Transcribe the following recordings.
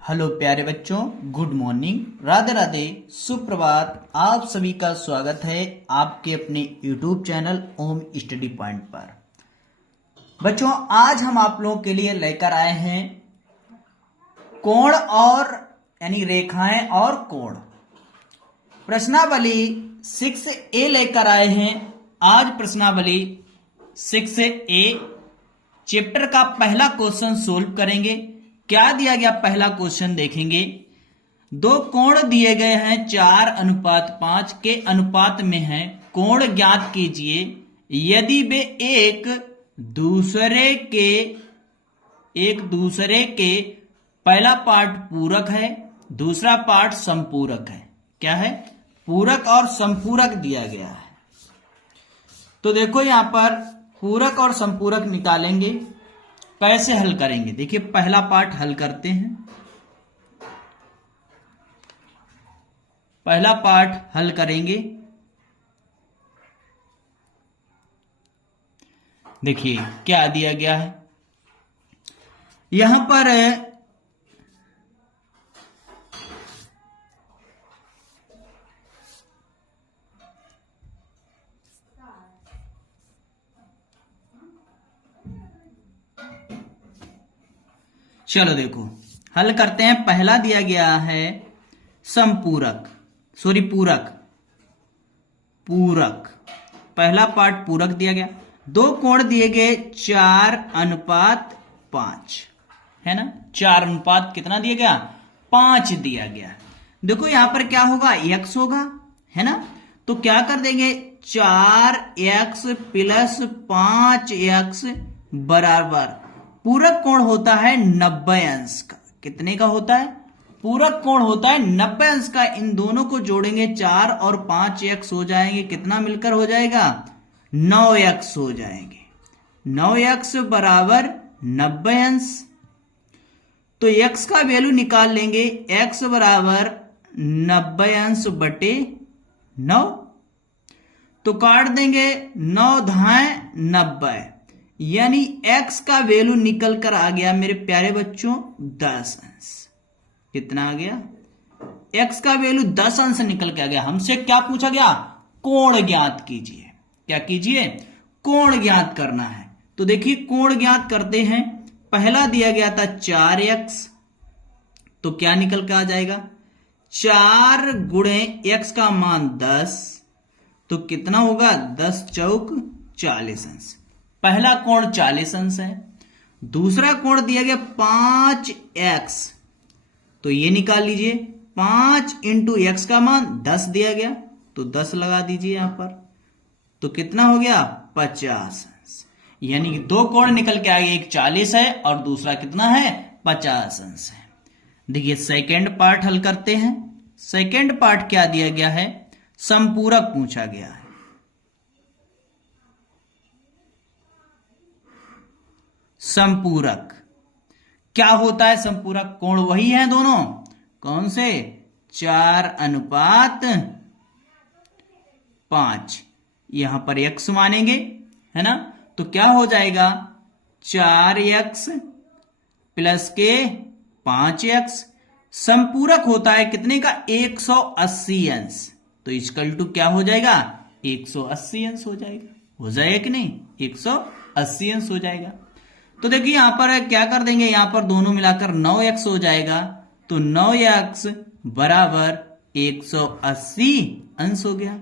Hello प्यारे बच्चों, good morning, Radhe Radhe, सुप्रभात। आप सभी का स्वागत है आपके अपने YouTube चैनल ओम स्टडी पॉइंट पर। बच्चों, आज हम आप लोगों के लिए लेकर आए हैं कोण और यानी रेखाएं और कोण प्रश्नावली 6A लेकर आए हैं। आज प्रश्नावली 6A चैप्टर का पहला क्वेश्चन सोल्व करेंगे। क्या दिया गया पहला क्वेश्चन देखेंगे। दो कोण दिए गए हैं 4:5 के अनुपात में हैं। कोण ज्ञात कीजिए यदि वे एक दूसरे के पहला पार्ट पूरक है, दूसरा पार्ट संपूरक है। क्या है? पूरक और संपूरक दिया गया है। तो देखो यहां पर पूरक और संपूरक निकालेंगे। कैसे हल करेंगे? देखिए पहला पार्ट हल करते हैं। पहला पार्ट हल करेंगे। देखिए क्या दिया गया है यहां पर। चलो देखो हल करते हैं। पहला दिया गया है पूरक। पहला पार्ट पूरक दिया गया। दो कोण दिए गए 4:5 है ना। 4 कितना दिया गया? 5 दिया गया। देखो यहां पर क्या होगा? x होगा, है ना। तो क्या कर देंगे? 4x + 5x बराबर पूरक कोण होता है 90 अंश का। कितने का होता है? पूरक कोण होता है 90 अंश का। इन दोनों को जोड़ेंगे 4 और 5x हो जाएंगे। कितना मिलकर हो जाएगा? 9x हो जाएंगे। 9x बराबर 90 अंश। तो x का वैल्यू निकाल लेंगे। x बराबर 90 अंश बटे 9। तो काट देंगे 9 धाएं 90, यानी x का वैल्यू निकल कर आ गया मेरे प्यारे बच्चों 10 अंश। कितना आ गया? x का वैल्यू 10 अंश निकल के आ गया। हमसे क्या पूछा गया? कोण ज्ञात कीजिए। क्या कीजिए? कोण ज्ञात करना है। तो देखिए कोण ज्ञात करते हैं। पहला दिया गया था 4x, तो क्या निकल के आ जाएगा? 4 गुणे x का मान 10, तो कितना होगा? 10 चौक 40 अंश। पहला कोण 40 अंश है। दूसरा कोण दिया गया 5x, तो ये निकाल लीजिए। 5 इंटू x का मान 10 दिया गया, तो 10 लगा दीजिए यहां पर। तो कितना हो गया? 50 अंश। यानी कि दो कोण निकल के आ गए। एक 40 है और दूसरा कितना है? 50 अंश है। देखिए सेकेंड पार्ट हल करते हैं। सेकेंड पार्ट क्या दिया गया है? संपूरक पूछा गया है। संपूरक क्या होता है? संपूरक कोण वही है दोनों। कौन से? 4:5। यहां पर x मानेंगे, है ना। तो क्या हो जाएगा? 4x + 5x। संपूरक होता है कितने का? 180 अंश। तो इक्वल टू क्या हो जाएगा? 180 अंश हो जाएगा। हो जाएगा कि नहीं? 180 अंश हो जाएगा। तो देखिए यहां पर क्या कर देंगे? यहां पर दोनों मिलाकर 9x हो जाएगा। तो 9x बराबर 180 अंश हो गया।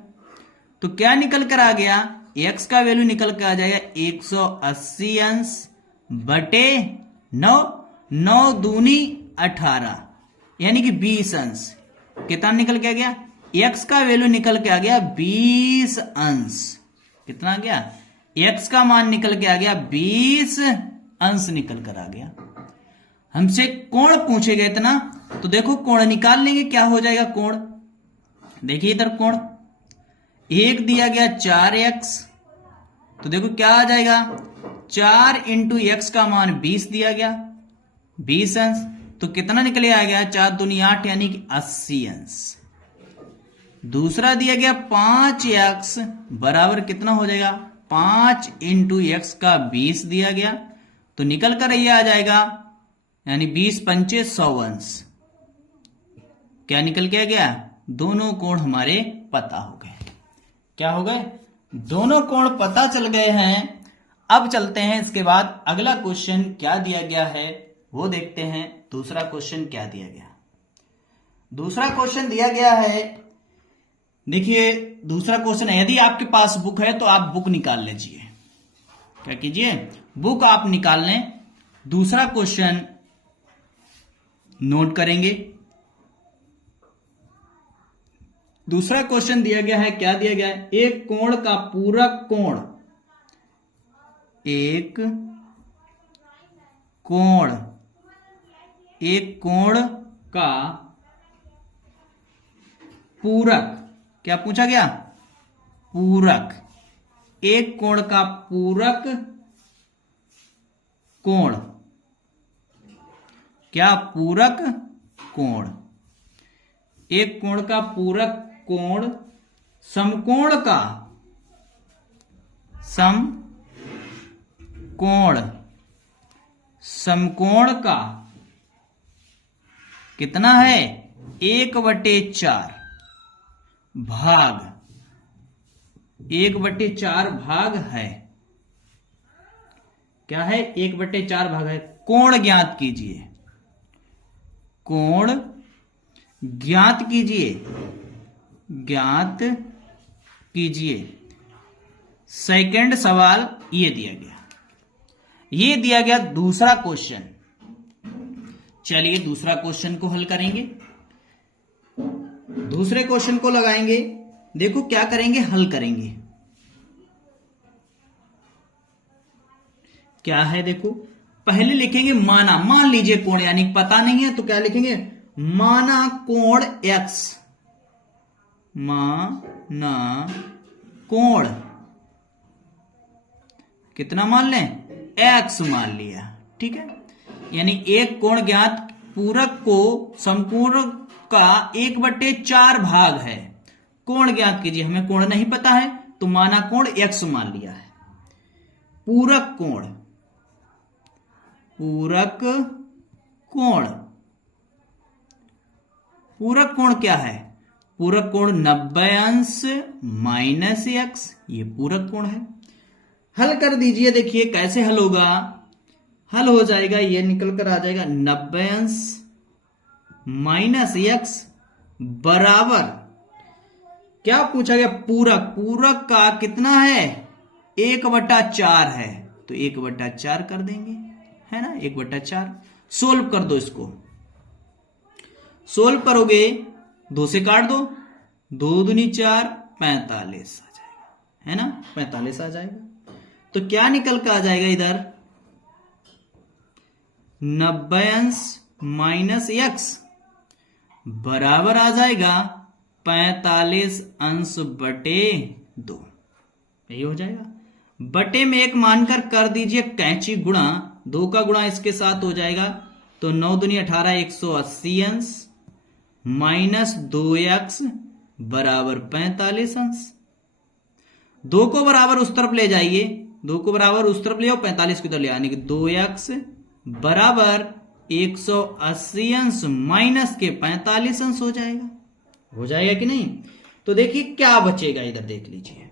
तो क्या निकल कर आ गया? x का वैल्यू निकल कर आ जाएगा 180 अंश बटे 9। 9 दूनी 18, यानी कि 20 अंश। कितना निकल के आ गया? x का वैल्यू निकल के आ गया 20 अंश। कितना आ गया? x का मान निकल के आ गया 20 अंश निकल कर आ गया। हमसे कोण पूछे गए इतना, तो देखो कोण निकाल लेंगे। क्या हो जाएगा कोण? देखिए इधर कोण एक दिया गया 4x, तो देखो क्या आ जाएगा? 4 इंटू x का मान 20 दिया गया, 20 अंश। तो कितना निकले आ गया? 4 दूनी 8, यानी कि 80 अंश। दूसरा दिया गया 5x बराबर कितना हो जाएगा? 5 इंटू x का 20 दिया गया, तो निकल कर ये आ जाएगा, यानी 20 पंचे 100 अंश। क्या निकल के आ गया, दोनों कोण हमारे पता हो गए। क्या हो गए, दोनों कोण पता चल गए हैं। अब चलते हैं इसके बाद अगला क्वेश्चन क्या दिया गया है वो देखते हैं। दूसरा क्वेश्चन क्या दिया गया, दूसरा क्वेश्चन दिया गया है, देखिए दूसरा क्वेश्चन है, यदि आपके पास बुक है तो आप बुक निकाल लीजिए। क्या कीजिए, बुक आप निकाल लें। दूसरा क्वेश्चन नोट करेंगे। दूसरा क्वेश्चन दिया गया है, क्या दिया गया है, एक कोण का पूरक कोण, एक कोण, एक कोण का पूरक, क्या पूछा गया, पूरक, एक कोण का पूरक कोण, क्या पूरक कोण, एक कोण का पूरक कोण समकोण का, समकोण, समकोण का कितना है, 1/4 भाग, 1/4 भाग है। क्या है, 1/4 भाग है। कोण ज्ञात कीजिए, कोण ज्ञात कीजिए, ज्ञात कीजिए। सेकंड सवाल ये दिया गया, ये दिया गया दूसरा क्वेश्चन। चलिए दूसरा क्वेश्चन को हल करेंगे, दूसरे क्वेश्चन को लगाएंगे। देखो क्या करेंगे, हल करेंगे। क्या है देखो, पहले लिखेंगे माना, मान लीजिए कोण, यानी पता नहीं है तो क्या लिखेंगे, माना कोण x, माना कोण कितना मान लें, x मान लिया। ठीक है, यानी एक कोण ज्ञात, पूरक को समकोण का 1/4 भाग है। कोण ज्ञात कीजिए, हमें कोण नहीं पता है तो माना कोण x मान लिया है। पूरक कोण, पूरक कोण, पूरक कोण क्या है, पूरक कोण 90 अंश माइनस x, ये पूरक कोण है। हल कर दीजिए, देखिए कैसे हल होगा, हल हो जाएगा, ये निकल कर आ जाएगा 90 अंश माइनस x बराबर, क्या पूछा गया, पूरक, पूरक का कितना है, 1/4 है तो 1/4 कर देंगे, है ना, 1/4। सोल्व कर दो इसको, सोल्व करोगे 2 से काट दो, 2 दूनी 4, 45 आ जाएगा, है ना, 45 आ जाएगा। तो क्या निकल कर आ जाएगा इधर, 90 अंश माइनस x बराबर आ जाएगा 45 अंश बटे 2, यही हो जाएगा। बटे में 1 मानकर कर दीजिए कैंची गुणा, 2 का गुणा इसके साथ हो जाएगा, तो 9 दूनी 18, 180 अंश माइनस 2x बराबर 45 अंश। 2 को बराबर उस तरफ ले जाइए, 2 को बराबर उस तरफ ले आओ, 45 की तरफ ले, यानी कि 2x बराबर 180 अंश माइनस के 45 अंश हो जाएगा, हो जाएगा कि नहीं। तो देखिए क्या बचेगा, इधर देख लीजिए,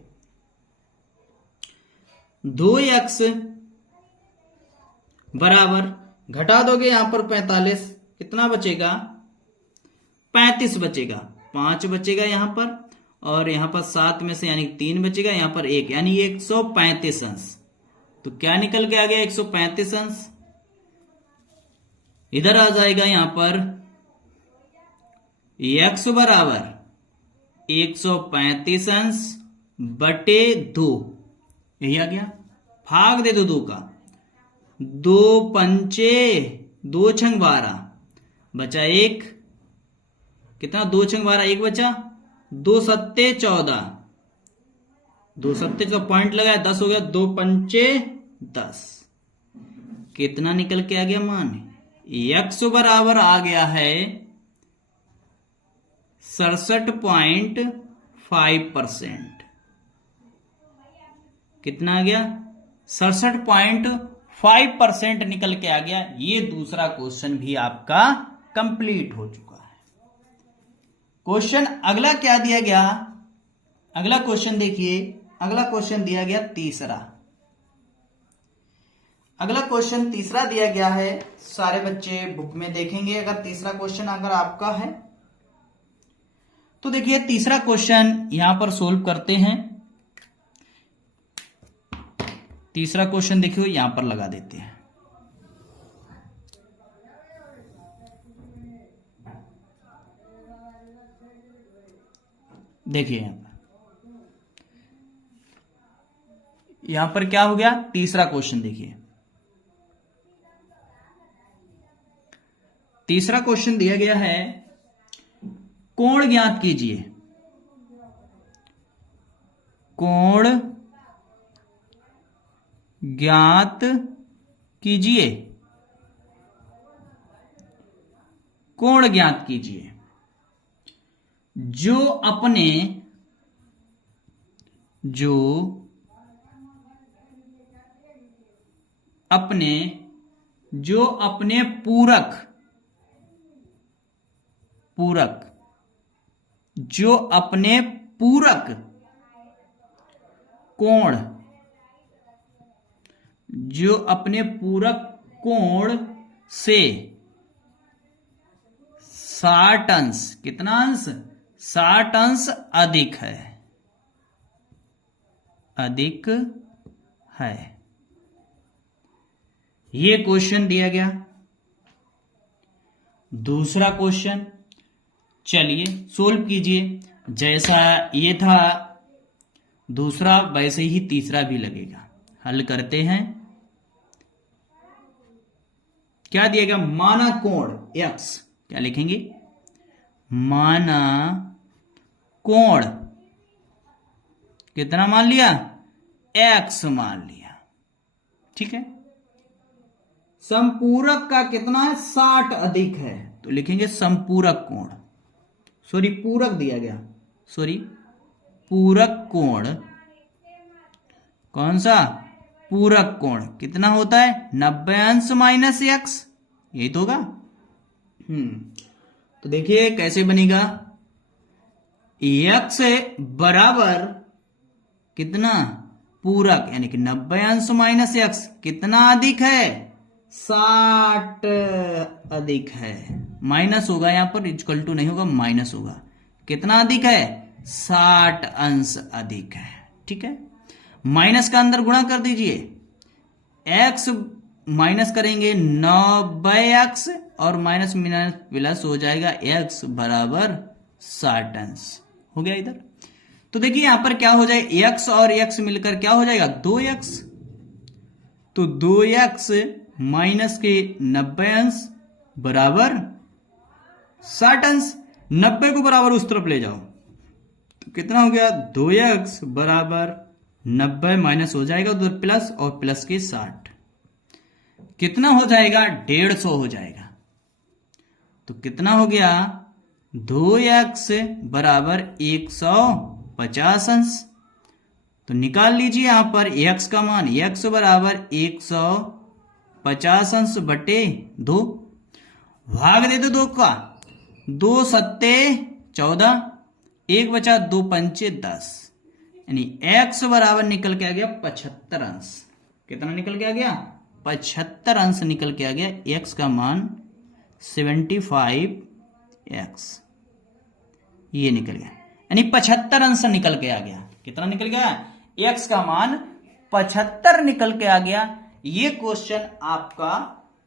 2x बराबर, घटा दोगे यहां पर 45, कितना बचेगा, 35 बचेगा, 5 बचेगा यहां पर, और यहां पर 7 में से यानी 3 बचेगा, यहां पर 1, यानी 135 अंश। तो क्या निकल के आ गया, 135 अंश। इधर आ जाएगा यहां पर x बराबर 135 अंश बटे 2, यही आ गया। भाग दे दो 2 का, 2 पंचे 2 छंग 12 बचा 1, कितना, 2 छंग 12 1 बचा, 2 सत्ते 14, 2 सत्ते का पॉइंट लगाया 10 हो गया, 2 पंचे 10, कितना निकल के आ गया मान, x बराबर आ गया है 67.5%। कितना आ गया, 67.5% निकल के आ गया। ये दूसरा क्वेश्चन भी आपका कंप्लीट हो चुका है। क्वेश्चन अगला क्या दिया गया, अगला क्वेश्चन देखिए, अगला क्वेश्चन दिया गया तीसरा। अगला क्वेश्चन तीसरा दिया गया है, सारे बच्चे बुक में देखेंगे अगर तीसरा क्वेश्चन अगर आपका है तो। देखिए तीसरा क्वेश्चन यहां पर सोल्व करते हैं। तीसरा क्वेश्चन देखियो यहां पर लगा देते हैं। देखिए यहां पर क्या हो गया, तीसरा क्वेश्चन देखिए। तीसरा क्वेश्चन दिया गया है, कोण ज्ञात कीजिए। कोण ज्ञात कीजिए, कोण ज्ञात कीजिए जो अपने पूरक कोण से 60 अंश, कितना अंश, 60 अंश अधिक है, ये क्वेश्चन दिया गया। दूसरा क्वेश्चन चलिए सोल्व कीजिए। जैसा ये था दूसरा वैसे ही तीसरा भी लगेगा। हल करते हैं। क्या दिया गया, माना कोण x, क्या लिखेंगे, माना कोण कितना मान लिया, x मान लिया, ठीक है। संपूरक का कितना है, 60 अधिक है, तो लिखेंगे संपूरक कोण, सॉरी पूरक दिया गया, सॉरी पूरक कोण, कौन सा, पूरक कोण कितना होता है, 90 अंश माइनस x, यही तो होगा। तो देखिए कैसे बनेगा, x बराबर कितना, पूरक, यानी कि 90 अंश माइनस x कितना अधिक है, 60 अधिक है, माइनस होगा यहां पर, इक्वल टू नहीं होगा, माइनस होगा, कितना अधिक है, 60 अंश अधिक है, ठीक है। माइनस का अंदर गुणा कर दीजिए, x माइनस करेंगे 90x और माइनस माइनस प्लस हो जाएगा, x बराबर 60 अंश हो गया इधर। तो देखिए यहां पर क्या हो जाए, x और x मिलकर क्या हो जाएगा, 2x, तो 2x माइनस के 90 अंश बराबर 60 अंश, 90 को बराबर उस तरफ ले जाओ तो कितना हो गया, 2x बराबर 90 माइनस हो जाएगा उधर प्लस, और प्लस के 60 कितना हो जाएगा, 150 हो जाएगा। तो कितना हो गया, 2x बराबर 150 अंश। तो निकाल लीजिए यहां पर x का मान, x बराबर 150 अंश बटे 2, भाग दे दो 2 का, 2 सत्ते 14, 1 बचा 2 पंचे 10, यानी x बराबर निकल के आ गया 75 अंश। कितना निकल के आ गया, 75 अंश निकल के आ गया, x का मान 75x, ये निकल गया, यानी 75 अंश निकल के आ गया। कितना निकल गया, x का मान 75 निकल के आ गया। ये क्वेश्चन आपका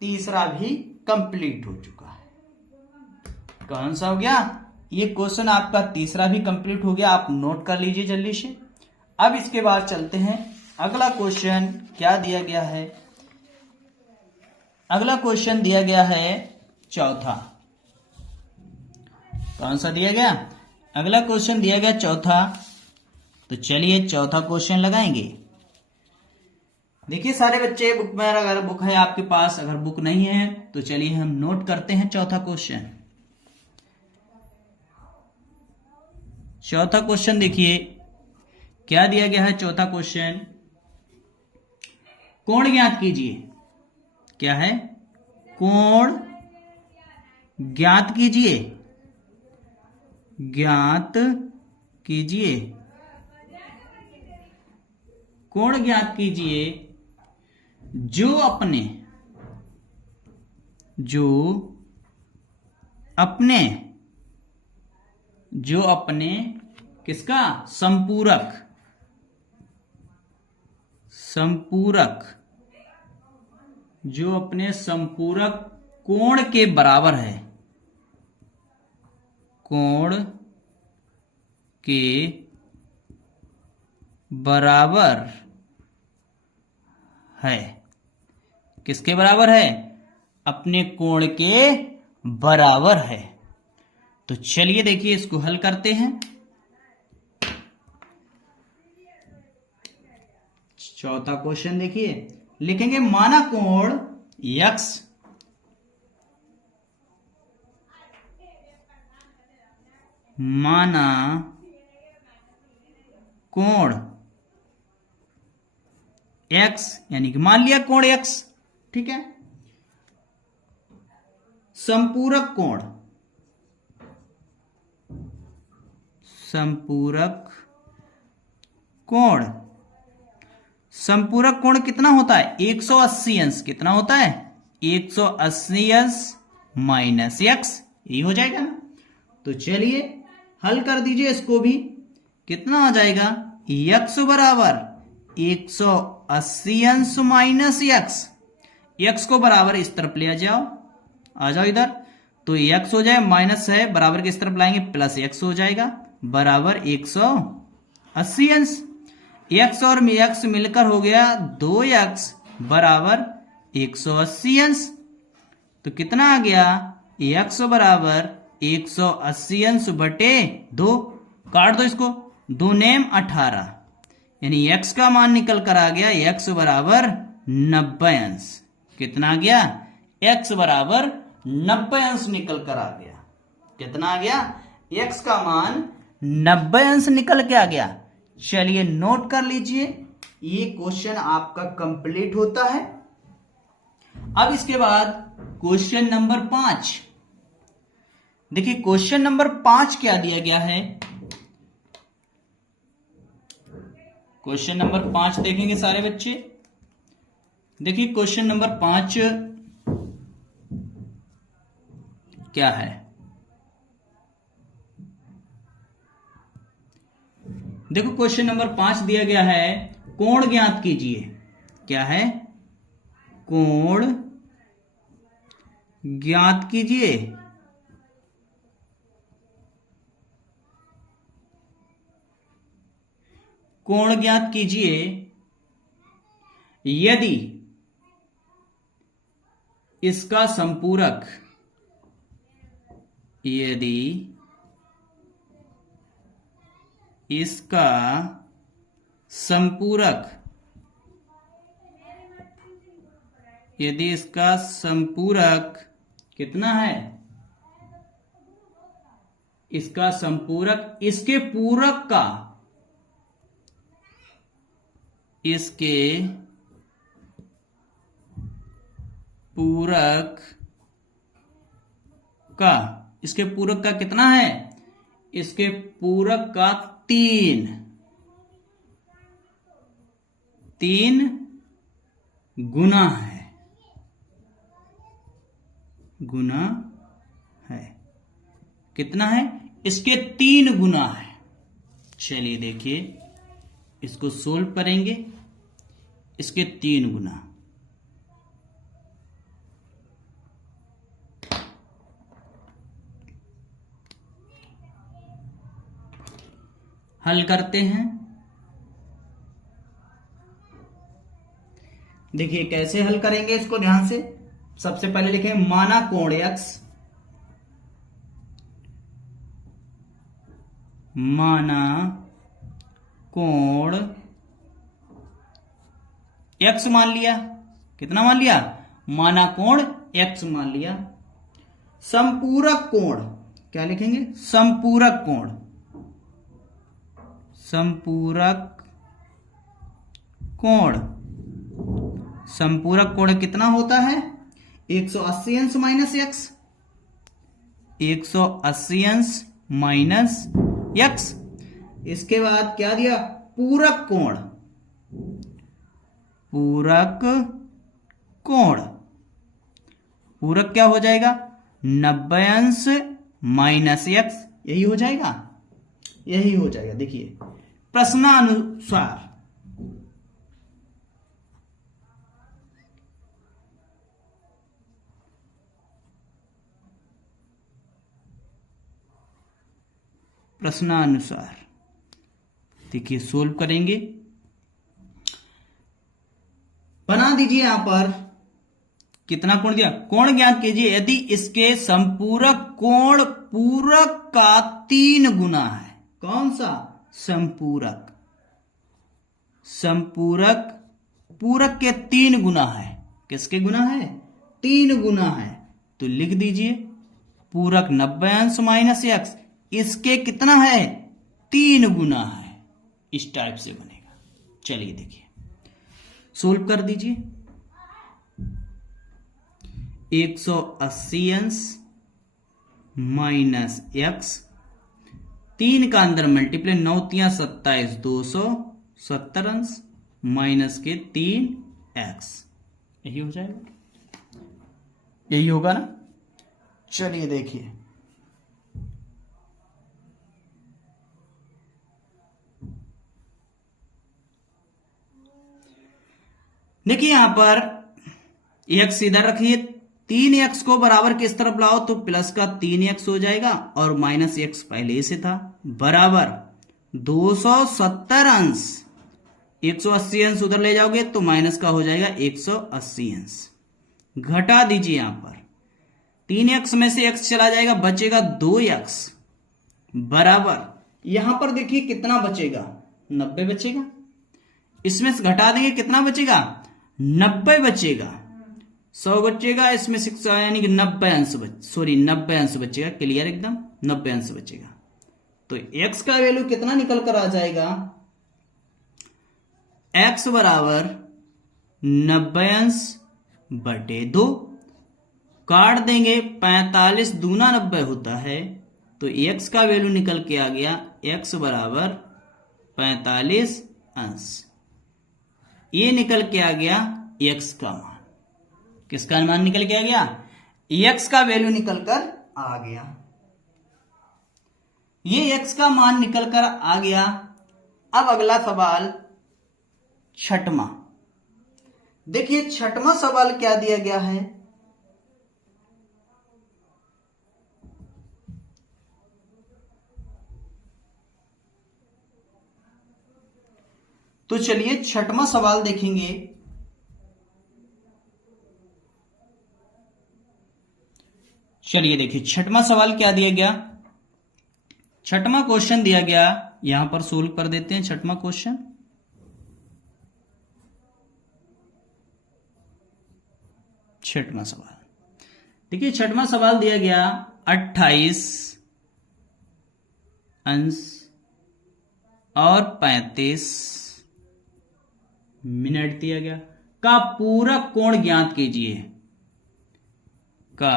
तीसरा भी कंप्लीट हो चुका है। कौन सा हो गया, ये क्वेश्चन आपका तीसरा भी कंप्लीट हो गया, आप नोट कर लीजिए जल्दी से। अब इसके बाद चलते हैं, अगला क्वेश्चन क्या दिया गया है, अगला क्वेश्चन दिया गया है चौथा। कौन सा दिया गया, अगला क्वेश्चन दिया गया चौथा। तो चलिए चौथा क्वेश्चन लगाएंगे। देखिए सारे बच्चे बुक में, अगर बुक है आपके पास, अगर बुक नहीं है तो चलिए हम नोट करते हैं चौथा क्वेश्चन। चौथा क्वेश्चन देखिए क्या दिया गया है, चौथा क्वेश्चन, कोण ज्ञात कीजिए। क्या है, कोण ज्ञात कीजिए ज्ञात कीजिए, कोण ज्ञात कीजिए जो अपने किसका संपूरक जो अपने संपूरक कोण के बराबर है, कोण के बराबर है। किसके बराबर है? अपने कोण के बराबर है। तो चलिए देखिए इसको हल करते हैं। चौथा क्वेश्चन देखिए, लिखेंगे माना कोण x माना कोण x, यानी कि मान लिया कोण x, ठीक है। संपूरक कोण कितना होता है? 180 अंश। कितना होता है? 180 अंश माइनस x, यही हो जाएगा ना। तो चलिए हल कर दीजिए इसको भी। कितना आ जाएगा? x बराबर 180 अंश माइनस x को बराबर इस तरफ ले आ जाओ इधर। तो x हो जाए, माइनस है बराबर की इस तरफ लाएंगे, प्लस x हो जाएगा बराबर 180 अंश। x और x मिलकर हो गया 2x बराबर 180 अंश। तो कितना आ गया? x बराबर 180 अंश बटे 2। काट दो इसको, 2 नेम 18, यानी x का मान निकल कर आ गया x बराबर 90 अंश। कितना आ गया? x बराबर 90 अंश निकल कर आ गया। कितना आ गया? x का मान 90 अंश निकल के आ गया। चलिए नोट कर लीजिए, ये क्वेश्चन आपका कंप्लीट होता है। अब इसके बाद क्वेश्चन नंबर 5 देखिए। क्वेश्चन नंबर 5 क्या दिया गया है? क्वेश्चन नंबर 5 देखेंगे सारे बच्चे। देखिए क्वेश्चन नंबर 5 क्या है? देखो क्वेश्चन नंबर 5 दिया गया है, कोण ज्ञात कीजिए। क्या है? कोण ज्ञात कीजिए कोण ज्ञात कीजिए यदि इसका संपूरक यदि इसका संपूरक कितना है? इसका संपूरक इसके पूरक का इसके पूरक का कितना है? इसके पूरक का 3 गुना है। कितना है? इसके 3 गुना है। चलिए देखिए इसको सोल्व करेंगे। इसके 3 गुना, हल करते हैं। देखिए कैसे हल करेंगे इसको ध्यान से। सबसे पहले लिखें माना कोण x, माना कोण x मान लिया। कितना मान लिया? माना कोण x मान लिया। संपूरक कोण क्या लिखेंगे? संपूरक कोण कितना होता है? 180 अंश माइनस x। 180 अंश माइनस एक्स। इसके बाद क्या दिया, पूरक कोण, पूरक कोण, पूरक क्या हो जाएगा 90 अंश माइनस एक्स, यही हो जाएगा, यही हो जाएगा। देखिए प्रश्नानुसार प्रश्नानुसार देखिए सोल्व करेंगे, बना दीजिए यहां पर कितना कोण दिया, कोण ज्ञात कीजिए यदि इसके संपूरक कोण पूरक का 3 गुना है। कौन सा, संपूरक, संपूरक पूरक के 3 गुना है। किसके गुना है, 3 गुना है। तो लिख दीजिए पूरक 90 अंश माइनस एक्स, इसके कितना है 3 गुना है, इस टाइप से बनेगा। चलिए देखिए सोल्व कर दीजिए। 180 अंश माइनस एक्स, 3 का अंदर मल्टीप्लाई, 9 3 27, 270 अंश माइनस के 3 एक्स, यही हो जाएगा, यही होगा ना। चलिए देखिए देखिए यहां पर एक्स इधर रखिए, 3x को बराबर किस तरफ लाओ तो प्लस का 3x हो जाएगा और माइनस x पहले से था, बराबर 270 अंश, 180 अंश उधर ले जाओगे तो माइनस का हो जाएगा 180 अंश। घटा दीजिए यहां पर 3x में से x चला जाएगा, बचेगा 2x, बराबर यहां पर देखिए कितना बचेगा 90 बचेगा, इसमें से घटा देंगे कितना बचेगा 90 बचेगा, 100 बचेगा, इसमें 6 यानी कि 90 अंश 90 अंश बचेगा, क्लियर एकदम 90 अंश बचेगा। तो x का वैल्यू कितना निकल कर आ जाएगा, x बराबर 90 अंश बटे 2, काट देंगे 45 दूना 90 होता है, तो x का वैल्यू निकल के आ गया x बराबर 45 अंश, ये निकल के आ गया x का मान। किसका मान निकल के आ गया, x का वैल्यू निकल कर आ गया, ये x का मान निकल कर आ गया। अब अगला सवाल छठवां, देखिए छठवां सवाल क्या दिया गया है, तो चलिए छठवां सवाल देखेंगे। चलिए देखिए छठवां सवाल क्या दिया गया, छठवां क्वेश्चन दिया गया, यहां पर सोल्व कर देते हैं छठवां क्वेश्चन। छठवां सवाल देखिए, छठवां सवाल दिया गया 28 अंश और 35 मिनट दिया गया, का पूरक कोण ज्ञात कीजिए, का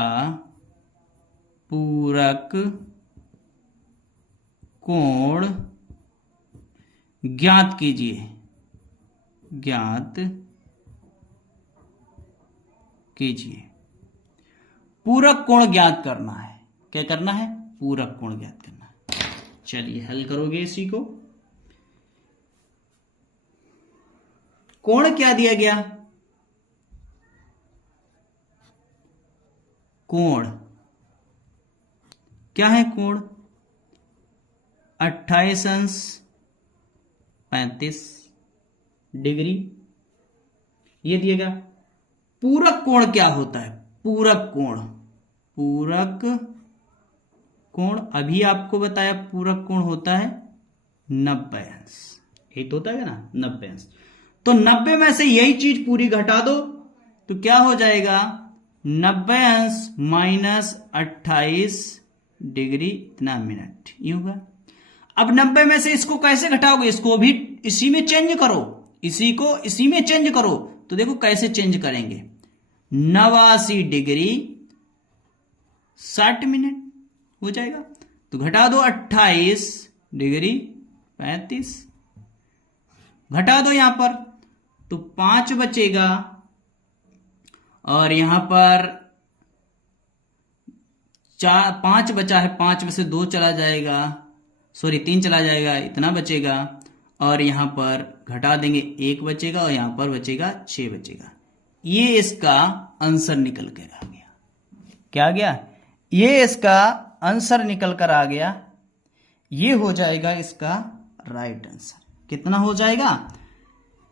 पूरक कोण ज्ञात कीजिए, ज्ञात कीजिए। पूरक कोण ज्ञात करना है, क्या करना है, पूरक कोण ज्ञात करना है। चलिए हल करोगे इसी को। कोण क्या दिया गया, कोण क्या है, कोण 28 अंश 35 डिग्री, ये दिया गया। पूरक कोण क्या होता है, पूरक कोण, पूरक कोण अभी आपको बताया, पूरक कोण होता है 90 अंश, यही तो होता है ना 90 अंश। तो 90 में से यही चीज पूरी घटा दो तो क्या हो जाएगा 90 अंश माइनस 28 डिग्री इतना मिनट, ये होगा। अब 90 में से इसको कैसे घटाओगे, इसको भी इसी में चेंज करो, इसी को इसी में चेंज करो। तो देखो कैसे चेंज करेंगे, 89 डिग्री 60 मिनट हो जाएगा। तो घटा दो 28 डिग्री 35, घटा दो यहां पर तो 5 बचेगा, और यहां पर 5 बचा है, 5 में से 2 चला जाएगा, सॉरी 3 चला जाएगा, इतना बचेगा, और यहां पर घटा देंगे 1 बचेगा, और यहां पर बचेगा 6 बचेगा। ये इसका आंसर निकल कर आ गया। क्या आ गया? ये इसका आंसर निकल कर आ गया। ये हो जाएगा इसका राइट आंसर। कितना हो जाएगा?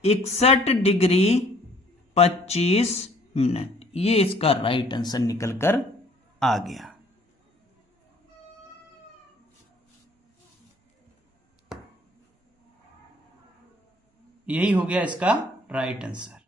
61 डिग्री 25 मिनट। ये इसका राइट आंसर निकल कर आ गया। यही हो गया इसका राइट आंसर।